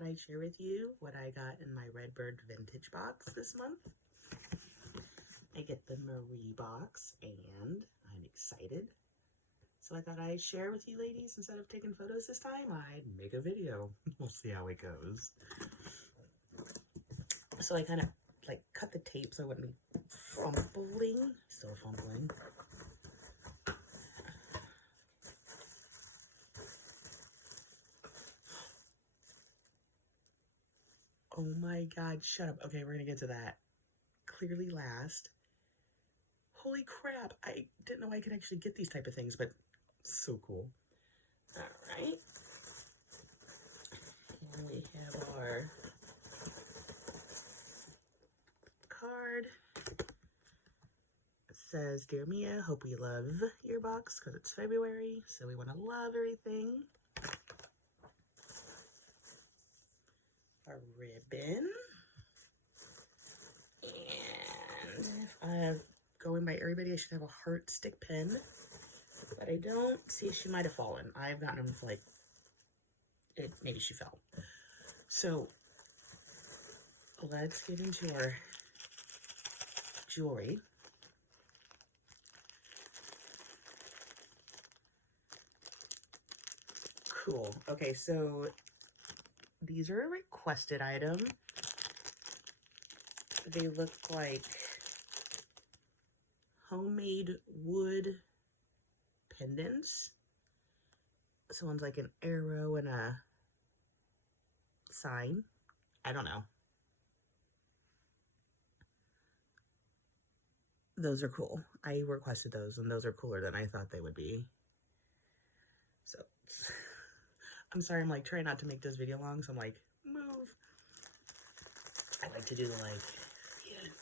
thought I'd share with you what I got in my Redbird vintage box this month. I get the Marie box and I'm excited. So I thought I'd share with you ladies. Instead of taking photos this time, I'd make a video. We'll see how it goes. So I kind of like cut the tape so I wouldn't be fumbling. Still fumbling. Oh my God, shut up. Okay, we're gonna get to that. Clearly last. Holy crap, I didn't know I could actually get these type of things, but so cool. All right. And we have our card. It says, Dear Mia, hope we love your box because it's February, so we want to love everything. A ribbon. And if I'm going by everybody, I should have a heart stick pin. But I don't. See, she might have fallen. I've gotten them like, maybe she fell. So, let's get into our jewelry. Cool. Okay, so these are a requested item. They look like homemade wood pendants. So one's like an arrow and a sign. I don't know. Those are cool. I requested those and those are cooler than I thought they would be. So I'm sorry, I'm like trying not to make this video long, so I'm like, move. I like to do the like,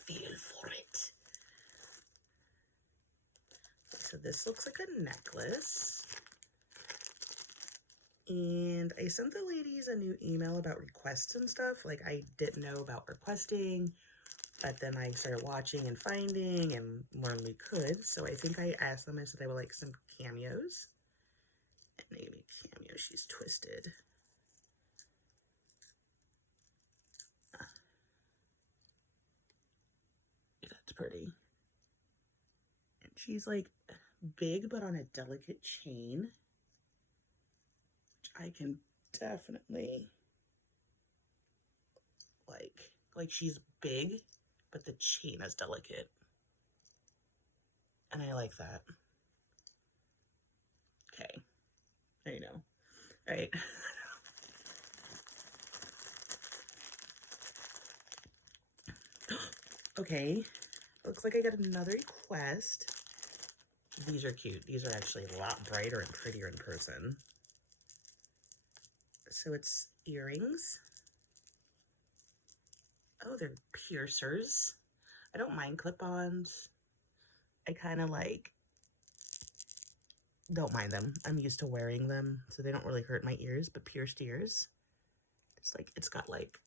feel for it. So this looks like a necklace. And I sent the ladies a new email about requests and stuff. Like I didn't know about requesting, but then I started watching and finding and learned we could. So I think I asked them, I said they would like some cameos. And maybe cameo, she's twisted. That's pretty. And she's like big, but on a delicate chain, which I can definitely like she's big, but the chain is delicate. And I like that. Okay. There you go. All right. Okay. Looks like I got another request. These are cute. These are actually a lot brighter and prettier in person. So it's earrings. Oh, they're piercers. I don't mind clip-ons. I kind of like don't mind them. I'm used to wearing them, so they don't really hurt my ears, but pierced ears. It's like, it's got like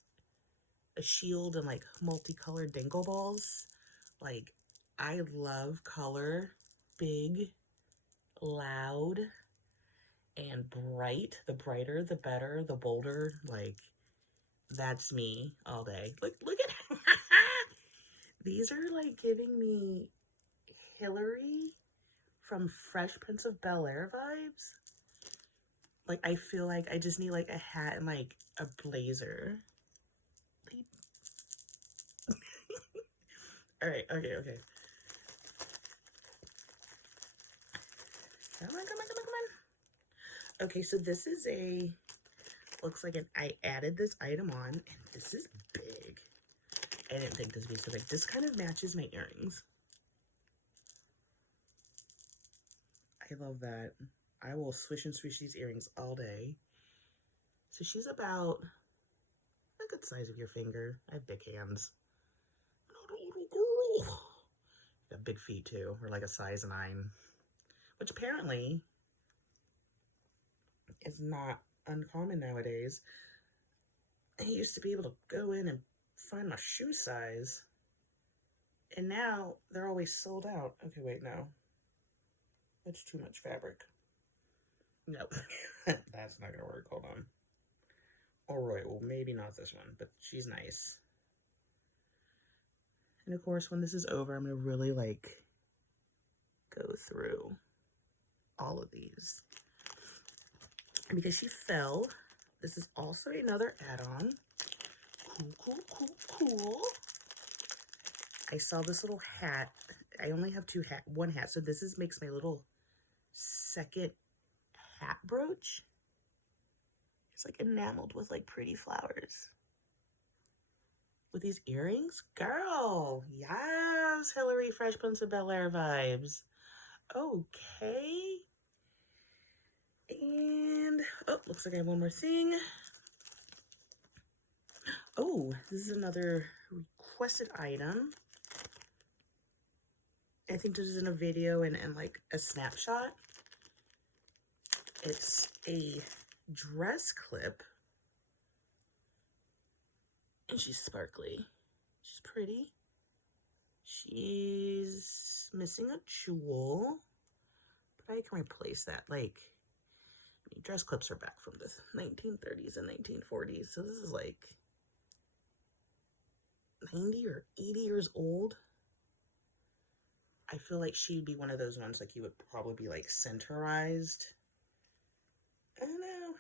a shield and like multicolored dingle balls. Like, I love color, big, loud, and bright. The brighter, the better, the bolder. Like, that's me all day. Look at these are like giving me Hillary from Fresh Prince of Bel-Air vibes. Like, I feel like I just need like a hat and like a blazer. All right, okay. Come on. Okay, so this is looks like I added this item on, and this is big. I didn't think this would be so big. This kind of matches my earrings. I love that. I will swish and swish these earrings all day. So she's about a good size of your finger. I have big hands. Got big feet too. We're like a size 9. Which apparently is not uncommon nowadays. I used to be able to go in and find my shoe size. And now they're always sold out. Okay, wait, no. That's too much fabric. Nope. That's not gonna work. Hold on. All right, well, maybe not this one, but she's nice. And of course, when this is over, I'm going to really like go through all of these. And because she fell, this is also another add-on. Cool, cool, cool, cool. I saw this little hat. I only have one hat, so this makes my little second hat brooch. It's like enameled with like pretty flowers. With these earrings? Girl, yes, Hillary Fresh Prince of Bel-Air vibes. Okay. And, oh, looks like I have one more thing. Oh, this is another requested item. I think this is in a video and like a snapshot. It's a dress clip. And she's sparkly. She's pretty. She's missing a jewel. But I can replace that. Like, I mean, dress clips are back from the 1930s and 1940s. So this is like 90 or 80 years old. I feel like she'd be one of those ones like you would probably be like centerized. I don't know.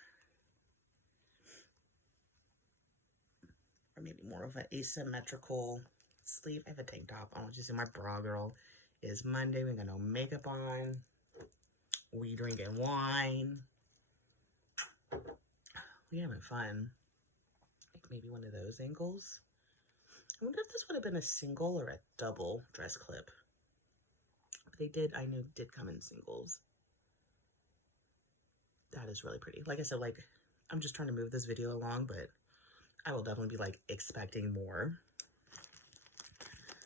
Or maybe more of an asymmetrical sleeve. I have a tank top. I want you to see my bra, girl. It's Monday. We got no makeup on. We drinking wine. We having fun. Like maybe one of those angles. I wonder if this would have been a single or a double dress clip. They did, I knew, did come in singles. That is really pretty. Like I said, like, I'm just trying to move this video along, but I will definitely be, like, expecting more.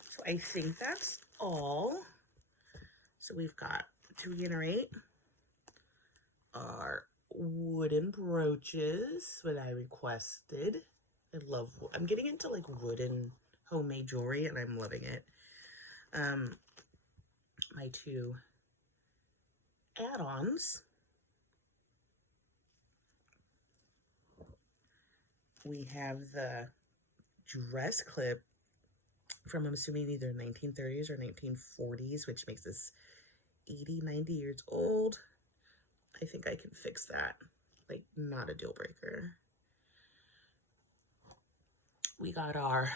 So I think that's all. So we've got, to reiterate, our wooden brooches, what I requested. I'm getting into, like, wooden homemade jewelry, and I'm loving it. My two add-ons. We have the dress clip from, I'm assuming, either 1930s or 1940s, which makes this 80, 90 years old. I think I can fix that. Like, not a deal breaker. We got our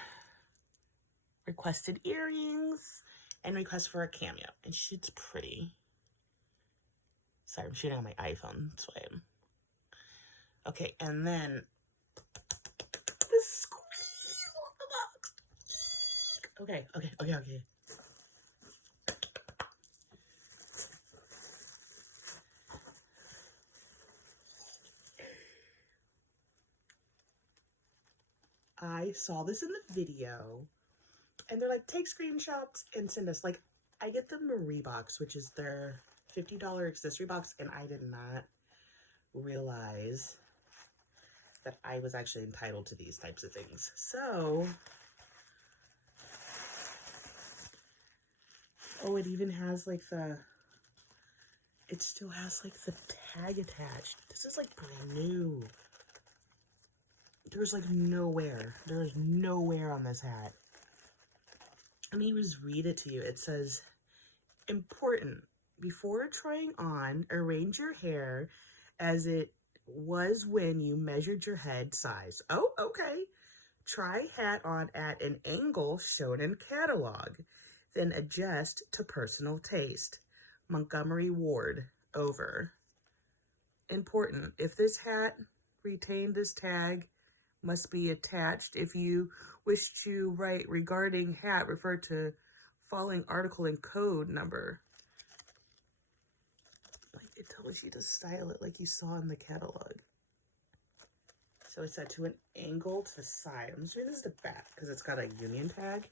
requested earrings and request for a cameo. And she's pretty. Sorry, I'm shooting on my iPhone. That's why I'm... Okay, and then the squeeze off the box. Okay. I saw this in the video, and they're like, take screenshots and send us. Like, I get the Marie box, which is their $50 accessory box, and I did not realize that I was actually entitled to these types of things. So, oh, it even has like it still has like the tag attached. This is like brand new. There's like nowhere on this hat. Let me just read it to you. It says, important, before trying on, arrange your hair as it was when you measured your head size. Oh, okay. Try hat on at an angle shown in catalog. Then adjust to personal taste. Montgomery Ward, over. Important, if this hat retained this tag, must be attached. If you wish to write regarding hat, refer to following article and code number. Like, it tells you to style it like you saw in the catalog. So it's set to an angle to the side. I'm assuming this is the back because it's got a union tag.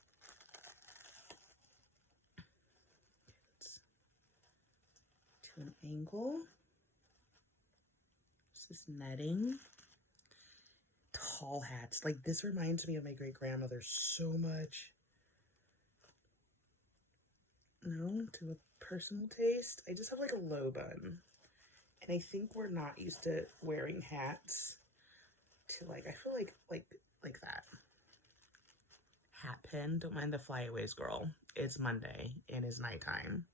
It's to an angle. This is netting. Tall hats. Like, this reminds me of my great-grandmother so much. No, to a personal taste. I just have like a low bun. And I think we're not used to wearing hats to like, I feel like that. Hat pin, don't mind the flyaways, girl. It's Monday and it's nighttime.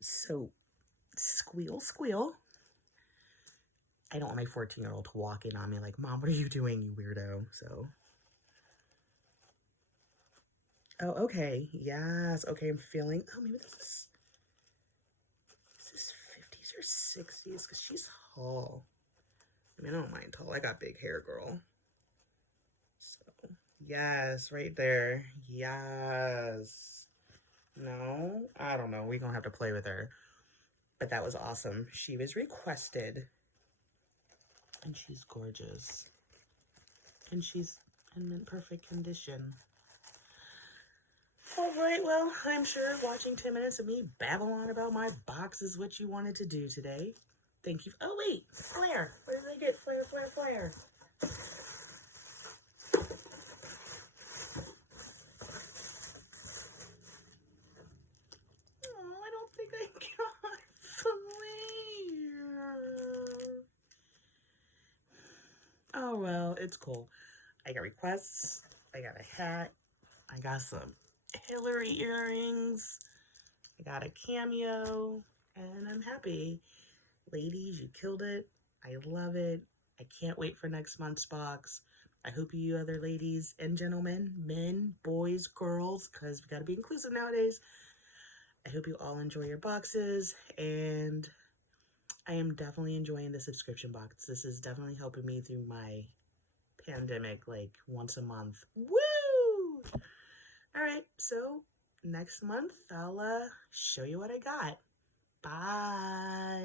So, squeal, squeal. I don't want my 14-year-old to walk in on me like, Mom, what are you doing, you weirdo? So, oh, okay. Yes. Okay, I'm feeling, oh, maybe this is 50s or 60s because she's tall. I mean, I don't mind tall. I got big hair, girl. So, yes, right there. Yes. No, I don't know. We're going to have to play with her. But that was awesome. She was requested. And she's gorgeous. And she's in mint perfect condition. All right, well, I'm sure watching 10 minutes of me babble on about my box is what you wanted to do today. Thank you. Oh, wait, Flare. Where did I get Flare, Flare, Flare? Oh, I don't think I got Flare. Oh, well, it's cool. I got requests. I got a hat. I got some Hillary earrings. I got a cameo. And I'm happy. Ladies, you killed it. I love it. I can't wait for next month's box. I hope you other ladies and gentlemen, men, boys, girls, because we got to be inclusive nowadays. I hope you all enjoy your boxes, and I am definitely enjoying the subscription box. This is definitely helping me through my pandemic, like once a month. Woo! All right, so next month I'll show you what I got. Bye.